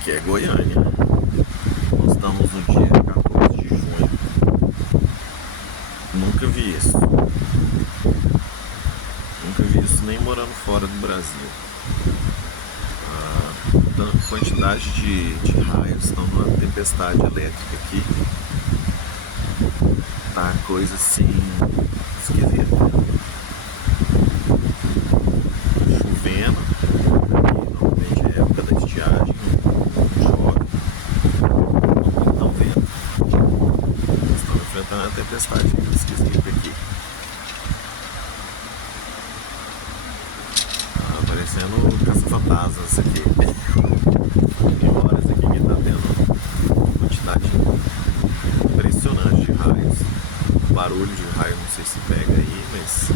aqui é Goiânia. Nós estamos no dia 14 de junho. Nunca vi isso. Nunca vi isso nem morando fora do Brasil. A quantidade de raios estão numa tempestade elétrica aqui. Tá coisa assim esquisita. Chovendo. Normalmente é época da estiagem, não chove, não vento. Estamos enfrentando a tempestade esquisita aqui. Parecendo caça-fantasmas aqui. Tem horas aqui que tá tendo uma quantidade impressionante de raios. O barulho de um raio não sei se pega aí, mas